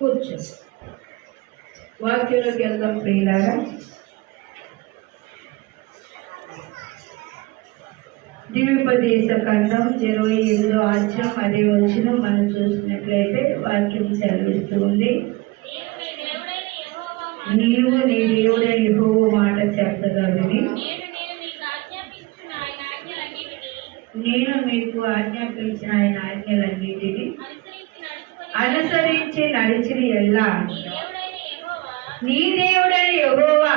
కూర్చో. వాక్యంలోకి వెళ్దాం ప్రియులారా. ద్విపదేశ ఖండం 28వ అధ్యాయం అదే వచ్చిన మనం చూసినట్లయితే వాక్యం సెలవిస్తూ ఉంది, నీవు నీ దేవుడైన యెహోవా మాట శ్రద్ధగా విని నేను మీకు ఆజ్ఞాపించిన ఆయన ఆజ్ఞలన్నిటిని అనుసరించి నడిచిన ఎల్లా నీ దేవుడైన యెహోవా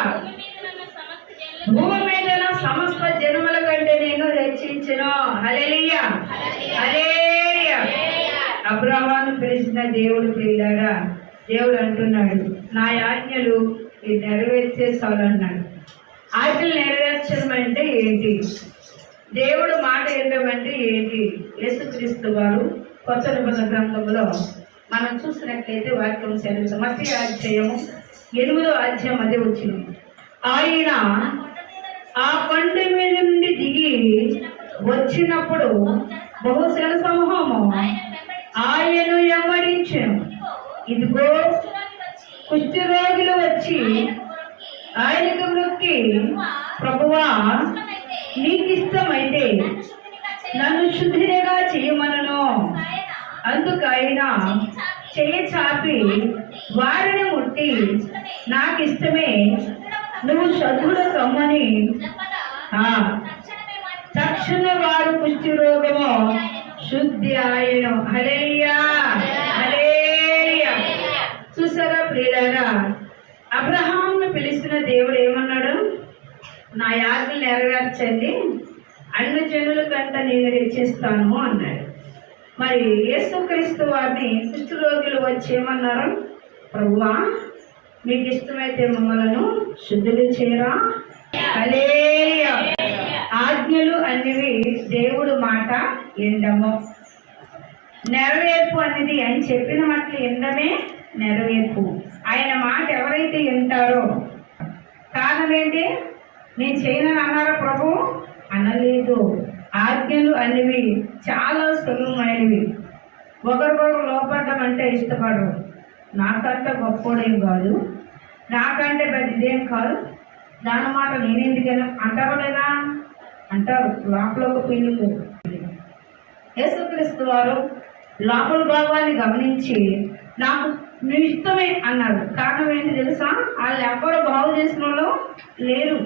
భూమి మీద సమస్త జనముల కంటే నేను రక్షించును. హల్లెలూయా హల్లెలూయా. అబ్రహామును పిలిచిన దేవుడు ప్రియులారా, దేవుడు అంటున్నాడు, నా ఆజ్ఞలు నెరవేర్చేసాలన్నాడు. ఆజ్ఞలు నెరవేర్చడం అంటే ఏంటి? దేవుడు మాట ఏంటంటే ఏంటి? యేసుక్రీస్తు వారు కొత్త నిబంధన గ్రంథంలో మనం చూసినట్లయితే వాక్యం చదువుతాం. మత్తయి అధ్యాయము 8వ అధ్యాయం అదే వచ్చిన, ఆయన ఆ కొండ మీద నుండి దిగి వచ్చినప్పుడు బహుశల సమూహము ఆయనను వెంబడించెను. ఇదిగో కుష్ఠరోగులు వచ్చి ఆయనకు మొక్కి, ప్రభువా నీకు ఇష్టమైతే నన్ను శుద్ధిగా చేయమనను. అందుకు ఆయన చెయ్యి చాపి వారిని ముట్టి, నాకు ఇష్టమే, నువ్వు శుద్ధుడు కమ్మని. తక్షణ వారు కుష్టి రోగము శుద్ధి ఆయన. హల్లెలూయా హల్లెలూయా. చూసారా ప్రియులారా, అబ్రహామును పిలిచిన దేవుడు ఏమన్నాడు? నా ఆజ్ఞలు నెరవేర్చండి, అన్ని జనుల కంటే నేను హెచ్చిస్తాను అన్నాడు. మరి యేసుక్రీస్తు వారిని కుష్ఠరోగులు వచ్చి ఏమన్నారు? ప్రభువా మీకు ఇష్టమైతే మమ్మలను శుద్ధులు చేయరా. హల్లెలూయా. ఆజ్ఞలు అనేవి దేవుడు మాట ఎండము, నెరవేర్పు అనేది ఆయన చెప్పిన మాటలు ఎండమే నెరవేర్పు. ఆయన మాట ఎవరైతే వింటారో, కారణం ఏంటి? నేను చేయనని అన్నారా ప్రభు? అనలేదు. ఆజ్ఞలు అనేవి చాలా సులభమైనవి. ఒకరికొకరు లోపడడం అంటే ఇష్టపడరు. నాకంటే గొప్పోడేం కాదు, నాకంటే పెద్దదేం కాదు, దాని మాట నేనెందుకైనా అంటారో లేదా? అంటారు. లోపల ఒక ఫీలింగ్. యేసుక్రీస్తు వారు లోపల భావాన్ని గమనించి నాకు నీ ఇష్టమే అన్నారు. కారణం ఏంటి తెలుసా? వాళ్ళు ఎవరు బాగు చేసిన వాళ్ళు లేరు.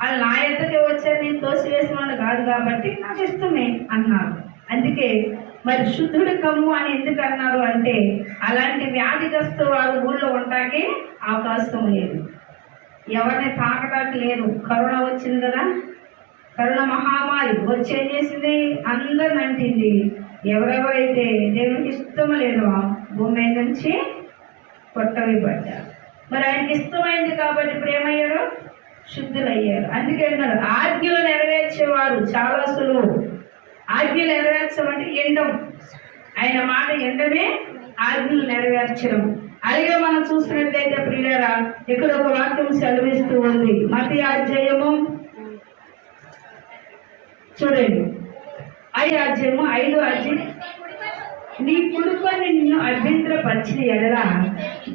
వాళ్ళు నా ఎద్దకే వచ్చారు, నేను తోసి వేసిన వాళ్ళు కాదు కాబట్టి నాకు ఇష్టమే అన్నారు. అందుకే మరి శుద్ధుడు కమ్ము అని ఎందుకు అన్నారు అంటే, అలాంటి వ్యాధిగ్రస్తు వారు ఊళ్ళో ఉండటానికి అవకాశం లేదు, ఎవరిని తాకటానికి లేదు. కరోనా వచ్చింది కదా, కరోనా మహామారి వచ్చి ఏం చేసింది? అందరిని అంటింది. ఎవరెవరైతే దేవునికి ఇష్టం లేదో భూమి మీద నుంచి కొట్టవేయబడ్డారు. మరి ఆయనకి ఇష్టమైంది కాబట్టి ఇప్పుడు ఏమయ్యారు? శుద్ధులయ్యారు. అందుకే అన్నారు, ఆజ్ఞలు నెరవేర్చేవారు చాలా సులువు. ఆజ్ఞలు నెరవేర్చమంటే ఎండం, ఆయన మాట ఎండమే ఆజ్ఞలు నెరవేర్చడం. అలాగే మనం చూసినట్లయితే ప్రియులారా, ఇక్కడ ఒక వాక్యం సెలవిస్తూ ఉంది. మత్తయి అధ్యాయము చూడండి, 5వ అధ్యాయం, నీ కుడుక నిన్ను అభ్యంతరపరిచిన ఎడలా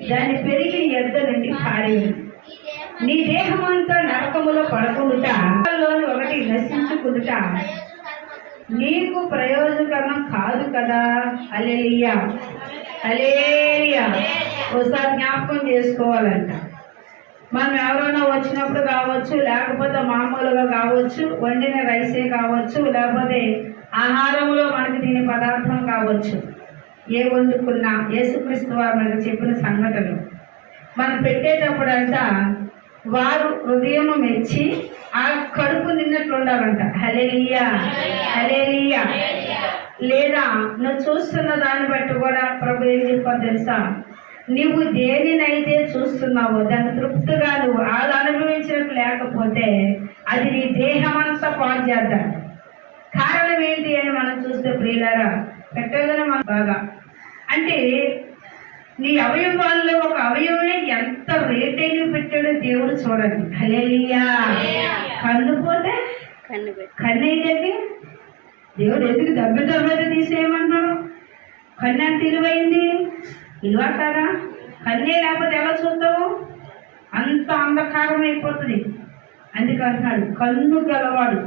దాన్ని పెరిగి ఎద్ద నుండి పారేయి. నీ దేహమంతా నరకములో పడకుండా ఒకటి నశించుకుంట నీకు ప్రయోజనకరం కాదు కదా. హల్లెలూయా హల్లెలూయా. ఒకసారి జ్ఞాపకం చేసుకోవాలంట. మనం ఎవరైనా వచ్చినప్పుడు కావచ్చు, లేకపోతే మామూలుగా కావచ్చు, వండిన రైసే కావచ్చు, లేకపోతే ఆహారంలో మనకి తినే పదార్థం కావచ్చు, ఏ వండుకున్నా యేసుక్రీస్తు వారు మనకు చెప్పిన సంఘటనలు మనం పెట్టేటప్పుడంట వారు హృదయం మెచ్చి ఆ కడుపు నిన్నట్లు ఉండాలంట. హల్లెలూయా హల్లెలూయా. లేదా నువ్వు చూస్తున్న దాన్ని బట్టి కూడా ప్రభు ఏం చెప్పారు తెలుసా? నువ్వు దేనినైతే చూస్తున్నావో దాన్ని తృప్తిగా నువ్వు అది అనుభవించినట్టు లేకపోతే అది నీ దేహమంతా పాడు చేద్దాం. కారణం ఏంటి అని మనం చూస్తే ప్రియులారా, పెట్టగానే మనం బాగా అంటే నీ అవయవాల్లో ఒక అవయవమే ఎంత రేట్ అయినా పెట్టాడో దేవుడు చూడండి. హల్లెలూయా. కన్ను పోతే కన్ను అయితే దేవుడు ఎందుకు దెబ్బ తీసేయమన్నాడు? కన్ను ఎంత విలువైంది. విలువ కాదా? కన్నే లేకపోతే ఎలా చూద్దాము? అంత అంధకారం అయిపోతుంది. అందుకంటున్నాడు కన్ను గలవాడు.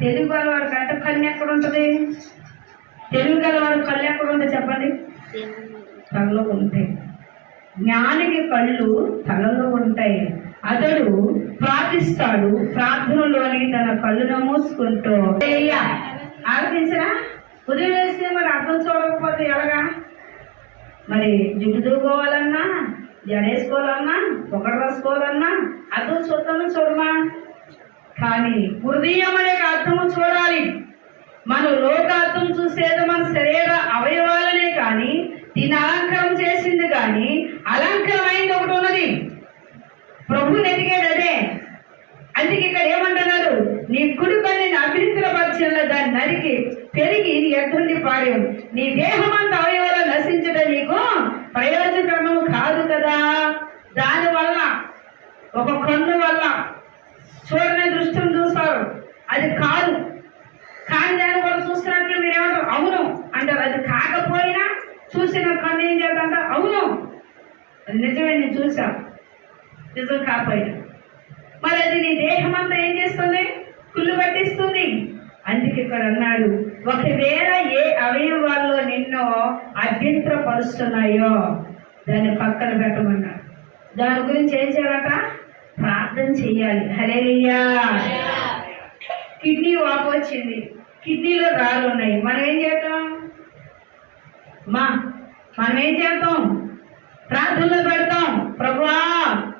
తెలుగు గలవాడు కంటే కన్ను ఎక్కడ ఉంటుంది? తెలుగు గలవాడు కళ్ళు ఎక్కడ ఉంటుంది చెప్పండి? తలలో ఉంటాయి. జ్ఞానికి కళ్ళు తలలో ఉంటాయి. అతడు ప్రార్థిస్తాడు, ప్రార్థనలోని తన కళ్ళును మూసుకుంటూ ఆలోచించరా? ఉదయం వేస్తే మరి అర్థం చూడకపోతే ఎలాగా? మరి జుట్టు దూకోవాలన్నా, జడేసుకోవాలన్నా, పొగడ రాసుకోవాలన్నా అర్థం చూద్దామని చూడమా? కానీ హృదయం అనే అర్థము చూడాలి. మన లోకార్థం చూసేది మన శరీర అవయవాలనే కానీ దీన్ని అలంకారం చేసింది కానీ అలంకారమైంది ఒకటి ఉన్నది. ప్రభుని ఎదిగాడు అదే. అందుకే ఇక్కడ ఏమంటున్నారు? నీ కుడి కన్నుని అభ్యంతరపరిచిన దాన్ని నరికి పెరిగి నీ ఎద్దుండి పాడేవు. నీ దేహమంతా అవయవాలు నశించడం నీకు ప్రయోజనము కాదు కదా. దానివల్ల ఒక కన్ను వల్ల చూడని దృష్టిని చూస్తారు, అది కాదు. కానీ దాని వల్ల చూస్తున్నట్లు మీరేమంటారు? అవును అంటారు. అది కాకపోయినా చూసిన కన్ను ఏం చేద్దాంట? అవును అది నిజమే, నేను చూసా, నిజం కాకపోయినా. మరి అది నీ దేహం అంతా ఏం చేస్తుంది? కుళ్ళు పట్టిస్తుంది. అందుకే ఇక్కడ అన్నాడు, ఒకవేళ ఏ అవయవాల్లో నిన్ను అభ్యంతరపరుస్తున్నాయో దాన్ని పక్కన పెట్టమన్నాడు. దాని గురించి ఏం చేయాలట? ప్రార్థన చెయ్యాలి. హల్లెలూయా. కిడ్నీ వాపు వచ్చింది, కిడ్నీలో రాళ్ళు ఉన్నాయి. మనం ఏం చేద్దాం? మనం ఏం చేద్దాం? ప్రార్థనలో పెడతాం, ప్రభువా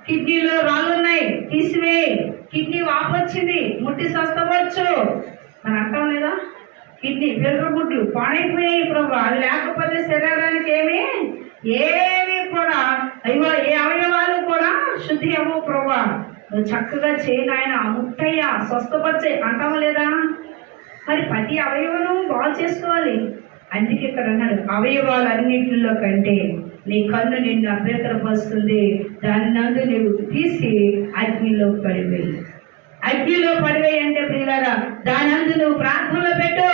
కిడ్నీలో రాళ్ళు ఉన్నాయి, తీసివేయి. కిడ్నీ వాపు వచ్చింది, ముట్టి స్వస్థపరచు మనం అంటాం లేదా? కిడ్నీ ఫిల్టర్ గుడ్లు పాడైపోయాయి ప్రభు, అది లేకపోతే శరీరానికి ఏమి కూడా అయ్యో ఏ అవయవాలు కూడా శుద్ధి అవ్వవు ప్రభు. నువ్వు చక్కగా చేయి నాయన, ముట్టయ్యా, స్వస్థపరిచే అంటావా లేదా? మరి ప్రతి అవయవం బాగు చేసుకోవాలి. అందుకే ఇక్కడ అన్నాడు, అవయవాలన్నింటిలో కంటే నీ కన్ను నిన్ను అభ్యంతరపరుస్తుంది, దాని నందు నువ్వు తీసి అగ్నిలో పడివేయి. అగ్నిలో పడివేయి అంటే ప్రియులారా, దాని నందు నువ్వు ప్రార్థనలో పెట్టు.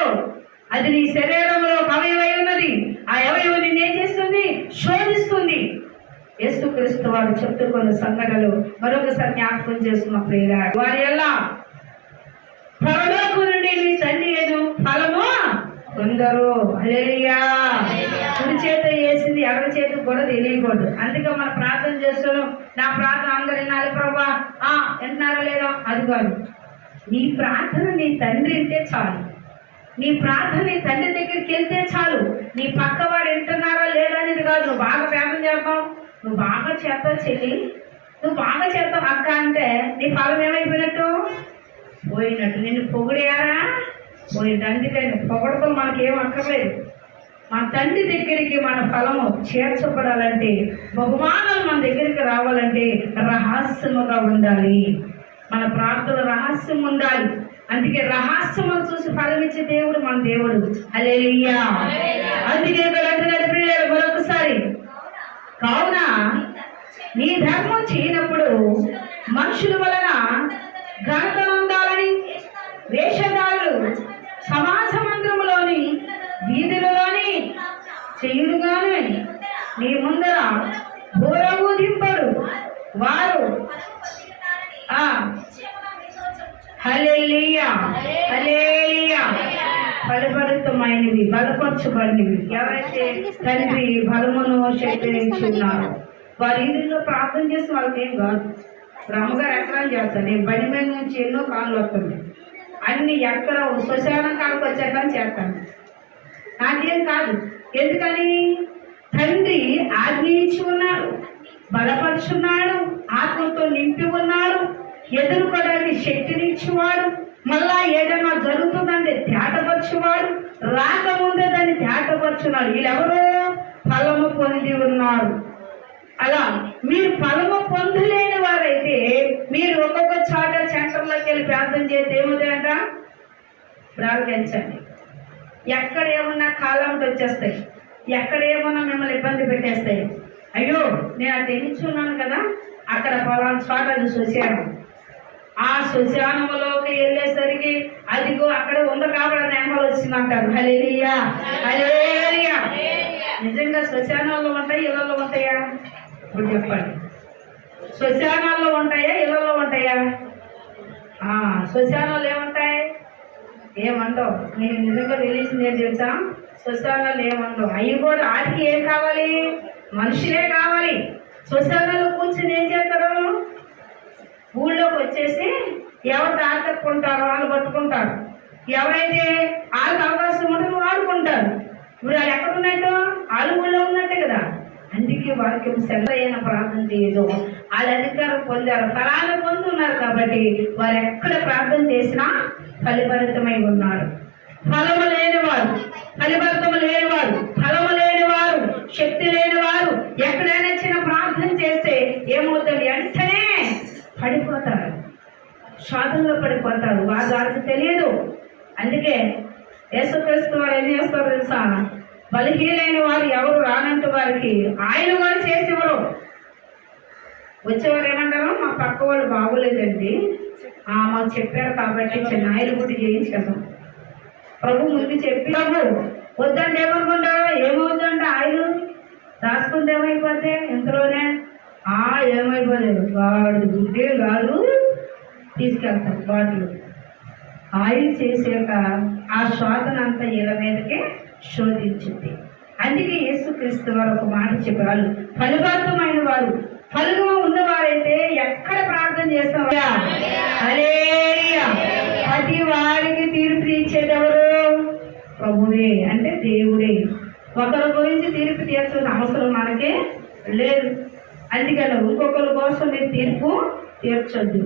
అది నీ శరీరంలో ఒక అవయవై ఉన్నది. ఆ అవయవం నిన్ను ఏం చేస్తుంది? శోధిస్తుంది. యేసుక్రీస్తు వారు చెప్పుకున్న సంఘటనలు మరొకసారి జ్ఞాపకం చేస్తున్న ప్రియులారా, వారి ఎలా పరలోకం నుండి నీ తండ్రి ఏదో ఫలము కొందరు హల్లెలూయా. కుడి చేత వేసింది ఎడమ చేతి కూడా తెలియకూడదు. అందుకే మనం ప్రార్థన చేస్తున్నాం. నా ప్రార్థన అందరూ వినాలి ప్రభా, వింటున్నారా లేదా? అది కాదు. నీ ప్రార్థన నీ తండ్రి వింటే చాలు. నీ ప్రార్థన నీ తండ్రి దగ్గరికి వెళ్తే చాలు. నీ పక్కవాడు వింటున్నారా లేదా అనేది కాదు. నువ్వు బాగా ప్రార్థన చేస్తావు, నువ్వు బాగా చేస్తావు చెల్లి, నువ్వు బాగా చేస్తావు అక్క అంటే నీ ఫలం ఏమైపోయినట్టు? పోయినట్టు. నిన్ను పొగిడారా? పోయింది. అందుకని పొగడతో మనకేం అక్కర్లేదు. మన తండ్రి దగ్గరికి మన ఫలము చేర్చబడాలంటే, బహుమానాలు మన దగ్గరికి రావాలంటే రహస్యముగా ఉండాలి. మన ప్రార్థన రహస్యం ఉండాలి. అందుకే రహస్యమును చూసి ఫలమిచ్చే దేవుడు మన దేవుడు. హల్లెలూయా. అందుకే మరొకసారి, కావున నీ ధర్మం చేయనప్పుడు మనుషుల వలన ఘనత పొందాలని వేషధారులు సమాజ మందిరములోని వీధులలోని చేయుడుగానే నీ ముందర బోరవూదింపడు వారు. హల్లెలూయా హల్లెలూయా. బలపరుతమైనవి, బలపరచబడినవి ఎవరైతే తండ్రి బలమును శక్తినిచ్చున్నారో వారి ఇందులో ప్రార్థన చేసి వాళ్ళకి ఏం కాదు. రామగారు ఎకరాలు చేస్తాను, నేను బండి మీద నుంచి ఎన్నో కాళ్ళు వస్తుంది, అన్ని ఎక్కడ శ్మశానం కాళ్ళకి వచ్చాకని చేస్తాను. నాకేం కాదు. ఎందుకని? తండ్రి ఆజ్ఞ ఇచ్చి ఉన్నాడు, బలపరుచున్నాడు, ఆత్మతో నింపి ఉన్నాడు, ఎదుర్కోవడానికి శక్తినిచ్చేవాడు, మళ్ళా ఏదైనా జరుగుతుందంటే తేటపరచువాడు, రాకముందే దాన్ని తేటపరచున్నాడు. వీళ్ళెవరో ఫలము పొంది ఉన్నారు. అలా మీరు ఫలము పొందలేని వారైతే మీరు ఒక్కొక్క చోట సెంటర్లోకి వెళ్ళి ప్రార్థన చేస్తే ఏముందంట? ప్రార్థించండి. ఎక్కడ ఏమన్నా కాలంతో వచ్చేస్తాయి, ఎక్కడ ఏమన్నా మిమ్మల్ని ఇబ్బంది పెట్టేస్తాయి. అయ్యో నేను అటు ఎన్నిచున్నాను కదా, అక్కడ పలానా చోట అది శ్మశానం, ఆ శ్మశానంలోకి వెళ్ళేసరికి అదిగో అక్కడ ఉంది కాబట్టి నేమలు వచ్చిందంటారు. హల్లెలూయా హల్లెలూయా. నిజంగా శ్మశానాల్లో ఉంటాయి, ఇళ్లలో ఉంటాయా? ఇప్పుడు చెప్పండి, శ్మశానాల్లో ఉంటాయా, ఇళ్లలో ఉంటాయా? శ్మశానాలు ఏముంటాయి? ఏమంటావు? నీకు నిజంగా తెలిసింది ఏం తెలుసా? శ్మశానాలు ఏమంటావు? అవి కూడా వాటికి ఏం కావాలి? మనుషులే కావాలి. శ్మశానాలు కూర్చుని ఏం చేస్తారు? ఊళ్ళోకి వచ్చేసి ఎవరు తాకట్టుకుంటారో వాళ్ళు పట్టుకుంటారు, ఎవరైతే వాళ్ళకి అవకాశం ఉంటుందో వాడుకుంటారు. ఇప్పుడు వాళ్ళు ఎక్కడ ఉన్నట్టు? వాళ్ళు ఊళ్ళో ఉన్నట్టే కదా. అందుకే వారికి సెలైన ప్రార్థన చేయదు. వాళ్ళ అధికారం పొందారు, ఫలాలు పొందున్నారు కాబట్టి వారు ఎక్కడ ప్రార్థన చేసినా ఫలిభరితమై ఉన్నారు. ఫలము లేనివారు, ఫలిభరితము లేనివారు, ఫలము లేనివారు, శక్తి లేనివారు ఎక్కడైనా చిన్న ప్రార్థన చేస్తే ఏమవుతుంది? వెంటనే పడిపోతారు, శోధనలో పడిపోతారు. వారికి తెలియదు. అందుకే యేసుక్రీస్తు వారు ఏం చేస్తారు తెలుసా? బలహీనైన వారు ఎవరు రానంటూ వారికి ఆయన వారు చేసేవారు. వచ్చేవారు ఏమంటారు? మా పక్క వాళ్ళు బాగోలేదండి, మాకు చెప్పారు కాబట్టి చిన్న ఆయిల్ గుడ్డి చేయించగలం. ప్రభు ముందు చెప్పి ప్రభు వద్దంటే ఏమనుకుంటారు? ఏమవుతుందంటే ఆయిల్ రాసుకుంటే ఏమైపోతే ఇంతలోనే ఏమైపోలేదు, వాడు గుడ్డే కాదు తీసుకెళ్తారు బాటిల్. ఆయిల్ చేసాక ఆ శోధన అంతా ఇలా మీదకే శోధించింది. అందుకే యేసుక్రీస్తు వారు ఒక మాట చెప్పారు, ఫలిభరితమైన వారు, ఫలుగా ఉన్నవారైతే ఎక్కడ ప్రార్థన చేస్తావా? హల్లెలూయా. ప్రతి వారికి తీర్పు తీర్చేటెవరు? ప్రభువే, అంటే దేవుడే. ఒకరి గురించి తీర్పు తీర్చాల్సిన అవసరం మనకే లేదు. అందుకని ఇంకొకరి కోసం మీరు తీర్పు తీర్చొద్దు.